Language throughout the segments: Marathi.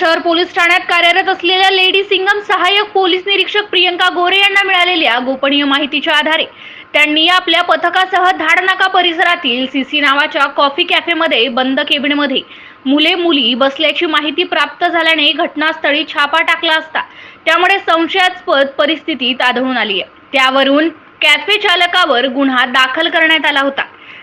शहर पोलीस ठाण्यात कार्यरत असलेल्या लेडी सिंगम सहाय्यक पोलीस निरीक्षक प्रियंका गोरे यांना मिळालेल्या गोपनीय माहितीच्या आधारे त्यांनी आपल्या पथकासह धाडनाका परिसरातील सीसी नावाच्या कॉफी कॅफेमध्ये बंद केबिनमध्ये मुले मुली बसल्याची माहिती प्राप्त झाल्याने घटनास्थळी छापा टाकला असता त्यामुळे संशयास्पद परिस्थितीत आढळून आली आहे. त्यावरून कॅफे चालकावर गुन्हा दाखल करण्यात आला होता.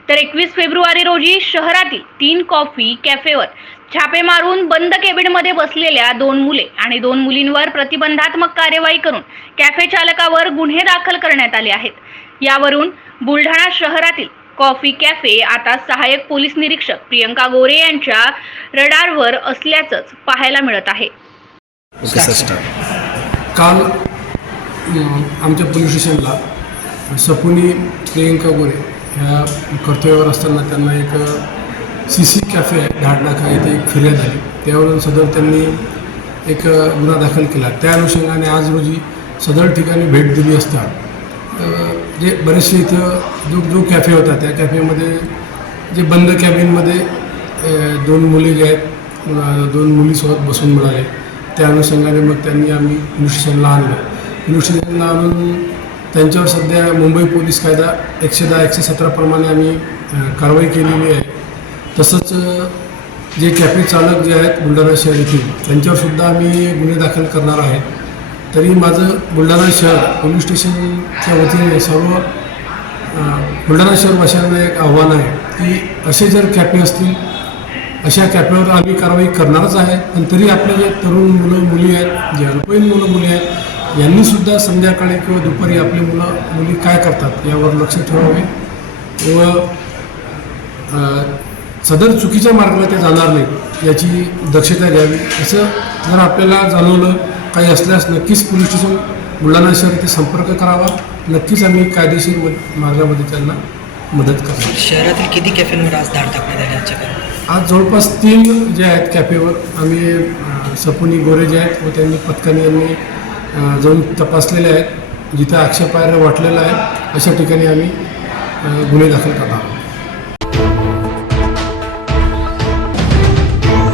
तर एकवीस फेब्रुवारी रोजी शहरातील तीन कॉफी कॅफेवर छापे मारून बंद केबिनमध्ये बसलेल्या दोन मुले आणि दोन मुलींवर प्रतिबंधात्मक कार्यवाही करून कॅफे चालकावर गुन्हे दाखल करण्यात आले आहेत. यावरून बुलढाणा शहरातील कॉफी कॅफे आता सहाय्यक पोलीस निरीक्षक प्रियंका गोरे यांच्या रडारवर असल्याचंच पाहायला मिळत आहे. काल आमच्या पोलीस स्टेशनला सपुनी प्रियंका गोरे ह्या कर्तव्यावर असताना त्यांना एक सी सी कॅफे आहे धाडनाका येथे एक फिर्याद आली. त्यावरून सदर त्यांनी एक गुन्हा दाखल केला. त्या अनुषंगाने आज रोजी सदर ठिकाणी भेट दिली असता. जे बरेचसे इथं जो जो कॅफे होता त्या कॅफेमध्ये जे बंद कॅबिनमध्ये दोन मुली जे आहेत दोन मुलीसोबत बसून मिळाले. त्या अनुषंगाने मग त्यांनी आम्ही पोलीस स्टेशनला आणलं. पोलीस स्टेशनला आणून त्यांच्यावर सध्या मुंबई पोलीस कायदा एकशे दहा एकशे सतराप्रमाणे आम्ही कारवाई केलेली आहे. तसंच जे कॅफे चालक जे आहेत बुलढाणा शहर येथील त्यांच्यावर सुद्धा आम्ही गुन्हे दाखल करणार आहे. तरी माझं बुलढाणा शहर पोलीस स्टेशनच्या वतीने सर्व बुलढाणा शहरवाशांना एक आव्हान आहे की असे जर कॅफे असतील अशा कॅफेवर आम्ही कारवाई करणारच आहे. पण तरी आपले जे तरुण मुलं मुली आहेत जे अल्पवयीन मुलं मुली आहेत यांनीसुद्धा संध्याकाळी किंवा दुपारी आपली मुलं मुली काय करतात यावर लक्ष ठेवावे. व सदर चुकीच्या मार्गाला ते जाणार नाही याची दक्षता घ्यावी. असं जर आपल्याला जाणवलं काही असल्यास नक्कीच पोलीस स्टेशन बुलढाणा शहर इथे संपर्क करावा. नक्कीच आम्ही कायदेशीर मार्गामध्ये त्यांना मदत करणार. शहरातील किती कॅफेंवर आज धाड टाकण्यात आली आज जवळपास तीन जे आहेत कॅफेवर. आम्ही सपुनी गोरे जे आहेत व त्यांनी पथकाने यांनी जाऊन तपासलेले आहेत. जिथं आक्षेपार्ह वाटलेलं आहे अशा ठिकाणी आम्ही गुन्हे दाखल करणार आहोत.